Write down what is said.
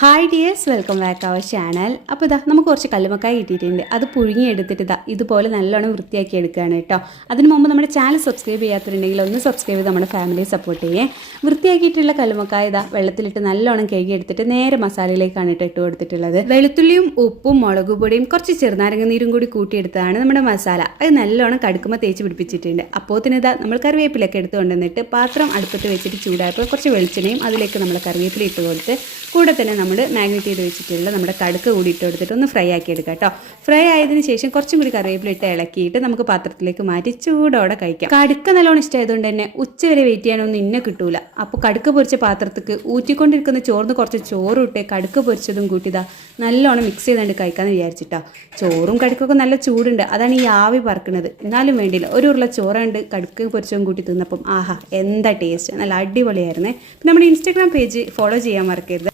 Hi dears, welcome back our channel. അപ്പോൾ ഇതാ നമുക്ക് കുറച്ച് കല്ലുമക്കായ കിട്ടിയിട്ടുണ്ട്. അത് പുഴുങ്ങി എടുത്തിട്ട് ഇതാ ഇതുപോലെ നല്ലോണം വൃത്തിയാക്കി എടുക്കുകയാണ് കേട്ടോ. അതിന് മുമ്പ് നമ്മുടെ ചാനൽ സബ്സ്ക്രൈബ് ചെയ്യാത്തിട്ടുണ്ടെങ്കിൽ ഒന്ന് സബ്സ്ക്രൈബ് ചെയ്ത് നമ്മുടെ ഫാമിലിയെ സപ്പോർട്ട് ചെയ്യേ. വൃത്തിയാക്കിയിട്ടുള്ള കല്ലുമക്കായ ഇതാ വെള്ളത്തിലിട്ട് നല്ലോണം കഴുകി എടുത്തിട്ട് നേരെ മസാലയിലേക്കാണ് ഇട്ട് കൊടുത്തിട്ടുള്ളത്. വെളുത്തുള്ളിയും ഉപ്പും മുളക് പൊടിയും കുറച്ച് ചെറുനാരങ്ങ നീരും കൂടി കൂട്ടിയെടുത്തതാണ് നമ്മുടെ മസാല. അത് നല്ലോണം കടുക്കുമ്പോൾ തേച്ച് പിടിപ്പിച്ചിട്ടുണ്ട്. അപ്പോത്തിന് ഇതാ നമ്മൾ കറിവേപ്പിലൊക്കെ എടുത്ത് കൊണ്ടുവന്നിട്ട് പാത്രം അടുപ്പത്ത് വെച്ചിട്ട് ചൂടായപ്പോൾ കുറച്ച് വെളിച്ചെണ്ണയും അതിലേക്ക് നമ്മൾ കറിവേപ്പില ഇട്ട് കൊടുത്ത് കൂടെ തന്നെ നമ്മൾ മാഗ്നേറ്റ് ചെയ്ത് വെച്ചിട്ടുള്ള നമ്മുടെ കടുക്ക കൂടി ഇട്ട് കൊടുത്തിട്ട് ഒന്ന് ഫ്രൈ ആക്കി എടുക്കാം കേട്ടോ. ഫ്രൈ ആയതിനു ശേഷം കുറച്ചും കൂടി കറിവേപ്പില ഇട്ട് ഇളക്കിയിട്ട് നമുക്ക് പാത്രത്തിലേക്ക് മാറ്റി ചൂടോടെ കഴിക്കാം. കടുക്ക നല്ലോണം ഇഷ്ടമായതുകൊണ്ട് തന്നെ ഉച്ച വരെ വെയിറ്റ് ചെയ്യാനൊന്നും ഇന്നെ കിട്ടൂല. അപ്പോൾ കടുക്ക പൊരിച്ച പാത്രത്തേക്ക് ഊറ്റിക്കൊണ്ടിരിക്കുന്ന ചോറിന് കുറച്ച് ചോറും ഇട്ട് കടുക്ക പൊരിച്ചതും കൂട്ടിതാ നല്ലോണം മിക്സ് ചെയ്തുകൊണ്ട് കഴിക്കാമെന്ന് വിചാരിച്ചിട്ടോ. ചോറും കടുക്കൊക്കെ നല്ല ചൂടുണ്ട്, അതാണ് ഈ ആവി പറക്കുന്നത്. എന്നാലും വേണ്ടിയില്ല, ഒരു ഉരുള ചോറുണ്ട് കടുക്ക പൊരിച്ചതും കൂട്ടി തിന്നപ്പം ആഹാ എന്താ ടേസ്റ്റ്, നല്ല അടിപൊളിയായിരുന്നേ. നമ്മുടെ ഇൻസ്റ്റാഗ്രാം പേജ് ഫോളോ ചെയ്യാൻ മറക്കരുത്.